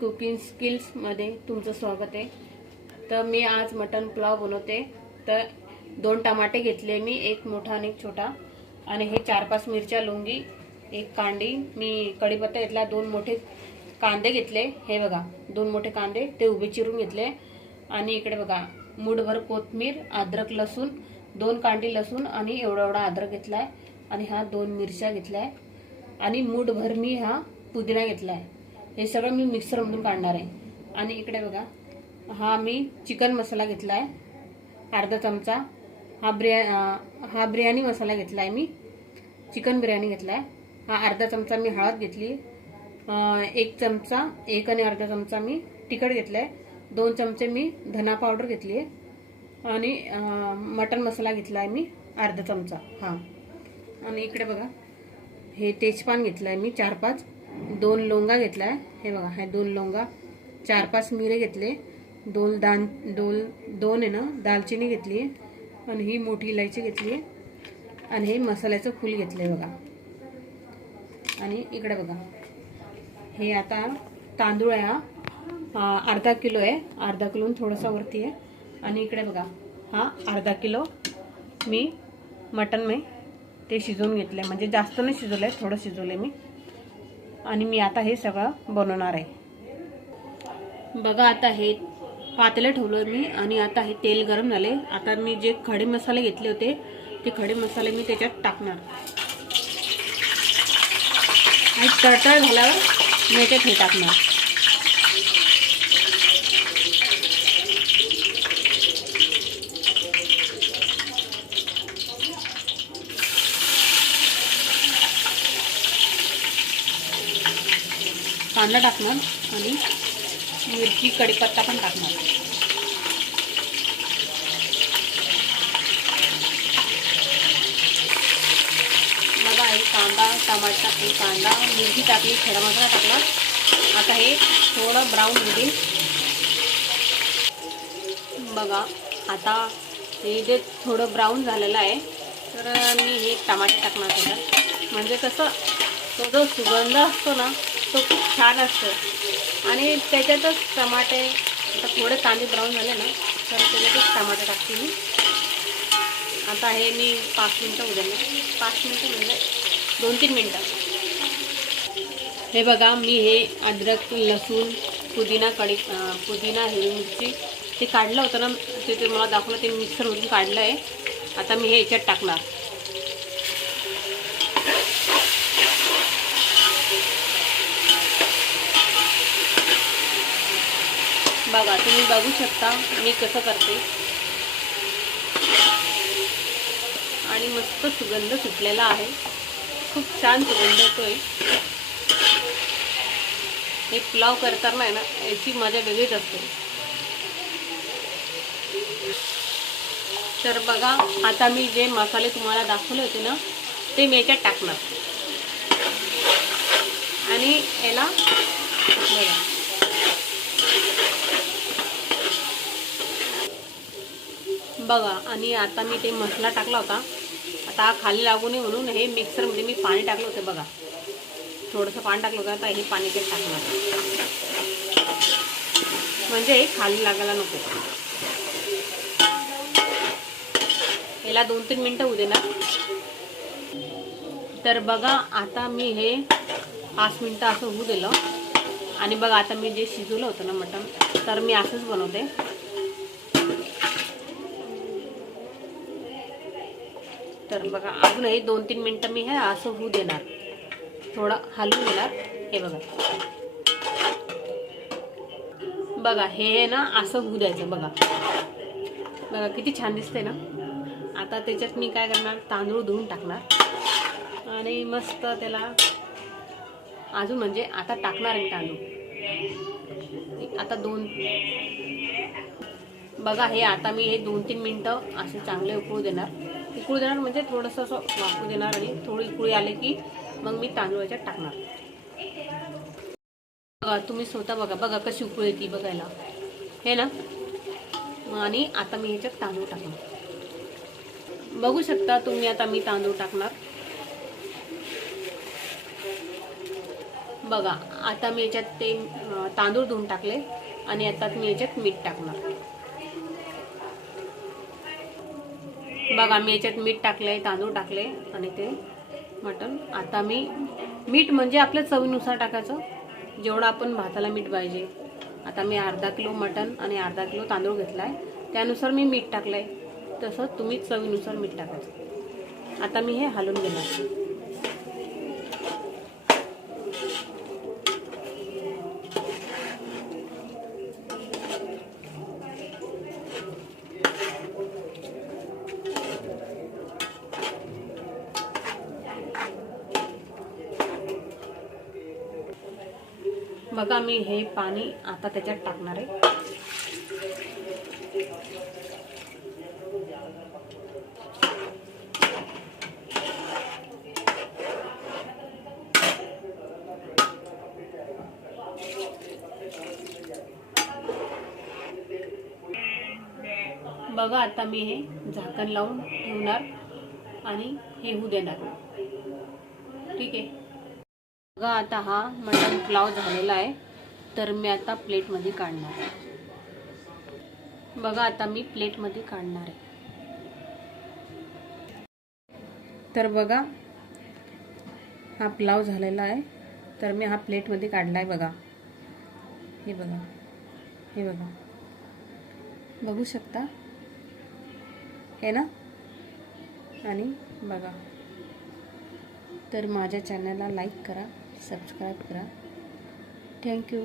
Cooking स्किल्समध्ये तुमचं स्वागत आहे। तर मी आज मटन पुलाव बनवते। तर 2 टमाटे घेतले मी, एक मोठा आणि एक छोटा, आणि हे 4-5 मिरच्या लोंगी, एक कांडी, मी कढीपत्ता घेतला, 2 मोठे कांदे घेतले, हे बघा 2 मोठे कांदे ते उभे चिरून घेतले, आणि इकडे बघा मूठभर कोथिंबीर, अद्रक लसूण, 2 कांडी लसूण आणि एवढा अद्रक घेतलाय, आणि हा 2 मिरच्या घेतलाय, आणि मूठभर मी हा पुदिना घेतलाय। हे सगळं मी मिक्सर मधून काढणार आहे। आणि इकडे बघा हा मी चिकन मसाला घेतलाय अर्धा चमचा, हा बिर्याणी मसाला घेतलाय, मी चिकन बिर्याणी घेतलाय, हा अर्धा चमचा मी हळद घेतली, 1 चमचा 1 आणि अर्धा चमचा मी तिखट घेतलाय, 2 चमचे मी धना पावडर घेतली, आणि मटन मसाला घेतलाय मी अर्धा चमचा हा। आणि इकडे बघा हे तेजपान घेतलाय मी 4-5, 2 लवंगा घेतलाय, हे बघा हे 2 लवंगा, 4-5 मिरे घेतले, 2 आहे ना दालचिनी घेतली, आणि ही मोठी इलायची घेतली, आणि हे मसाल्याचं फूल घेतलंय बघा। आणि इकडे बघा हे आता तांदूळ आहे, हा अर्धा किलो आहे, अर्धा किलोहून थोडासा वरती आहे। आणि इकडे बघा हा अर्धा किलो मी मटन में ते शिजवून घेतले, म्हणजे जास्त नाही शिजवलंय, थोडं शिजवलंय मी, आणि मी आता हे सगळं बनवणार आहे। बघा आता हे पातेलं ठेवलं मी, आणि आता हे तेल गरम झाले। आता मी जे खडे मसाले घेतले होते ते खडे मसाले मी त्याच्यात टाकणार, आणि तडतड झाल्यावर मी याच्यात हे टाकणार। कांदा टाकणार, आणि मिरची कढीपत्ता पण टाकणार। बघा हे कांदा, टमाटर टाकले, कांदा मिरची टाकली, खडा मसाला टाकला, आता हे थोडं ब्राऊन होईल। बघा आता हे जे थोडं ब्राऊन झालेलं आहे, तर मी हे टमाटे टाकणार त्याच्यात, म्हणजे कसं तो जो सुगंध असतो ना तो खूप छान असतो, आणि त्याच्यातच टमाटे, आता थोडे कांदे ब्राऊन झाले ना तर त्याच्यातच टमाटे टाकते मी। आता हे मी 5 मिनटं होऊ देणार, 5 मिनटं म्हणजे 2-3 मिनटं। हे बघा मी हे अद्रक लसूण पुदिना हिरवी मिरची ते काढलं होतं ना, ते मला दाखवलं, ते मिक्सरमधून काढलं आहे। आता मी हे याच्यात टाकणार। बघा तुम्ही बघू शकता मी कसं करते, आणि मस्त सुगंध सुटलेला आहे, खूप छान सुगंध येतोय। हे पुलाव करताना आहे ना याची मजा वेगळीच असते। तर बघा आता मी जे मसाले तुम्हाला दाखवले होते ना ते मी याच्यात टाकणार, आणि याला बघा आणि आता मी ते मसाला टाकला होता, आता खाली लागू नये म्हणून हे मिक्सरमध्ये मी पाणी टाकलं होतं, बघा थोडंसं पाणी टाकलं होतं, आता हे पाणी ते टाकणार, म्हणजे हे खाली लागायला नको। याला 2-3 मिनटं होऊ देणार। तर बघा आता मी हे 5 मिनटं असं होऊ दिलं, आणि बघा आता मी जे शिजवलं होतं ना मटण, तर मी असंच बनवते। तर बघा अजून हे 2-3 मिनटं मी हे असं होऊ देणार, थोडं हलवून देणार। हे बघा हे ना असं होऊ द्यायचं, बघा किती छान दिसते ना। आता त्याच्यात मी काय करणार, तांदूळ धुवून टाकणार, आणि मस्त त्याला अजून म्हणजे आता टाकणार आहे तांदूळ, आता बघा हे आता मी हे 2-3 मिनटं असे चांगले उकळू देणार म्हणजे थोडंसं असं वाफू देणार, आणि थोडी उकळी आले की मग मी तांदूळ याच्यात टाकणार। बघा तुम्ही स्वतः बघा कशी उकळी येते बघायला, हे ना। आणि आता मी याच्यात तांदूळ टाकणार, बघू शकता तुम्ही। आता मी तांदूळ टाकणार, बघा आता मी याच्यात ते तांदूळ धुवून टाकले आणि आता मी याच्यात मीठ टाकणार. बघा मी याच्यात मीठ टाकले, तांदूळ टाकले आणि ते मटण. आता मी मीठ म्हणजे आपल्या चवीनुसार टाकायचं, जेवढं आपण भाताला मीठ पाहिजे. आता मी अर्धा किलो मटण आणि अर्धा किलो तांदूळ घेतलाय, त्यानुसार मी मीठ टाकलंय. तसं तुम्ही चवीनुसार मीठ टाकायचं. आता मी हे हलवून घेणार. बघा मी हे पाणी आता त्याच्यात टाकणार आहे. बघा आता मी हे झाकण लावून ठेवणार आणि हे होऊ देणार. ठीक आहे. बघा आता हा मटण पुलाव झालेला आहे, तर मी आता प्लेटमध्ये काढणार आहे. बघा आता मी प्लेटमध्ये काढणार आहे. तर बघा हा पुलाव झालेला आहे, तर मी हा प्लेटमध्ये काढला आहे. बघा हे बघा, हे बघा, बघू शकता हे ना. आणि बघा, तर माझ्या चॅनलला लाईक करा, सबस्क्राईब करा. थँक्यू.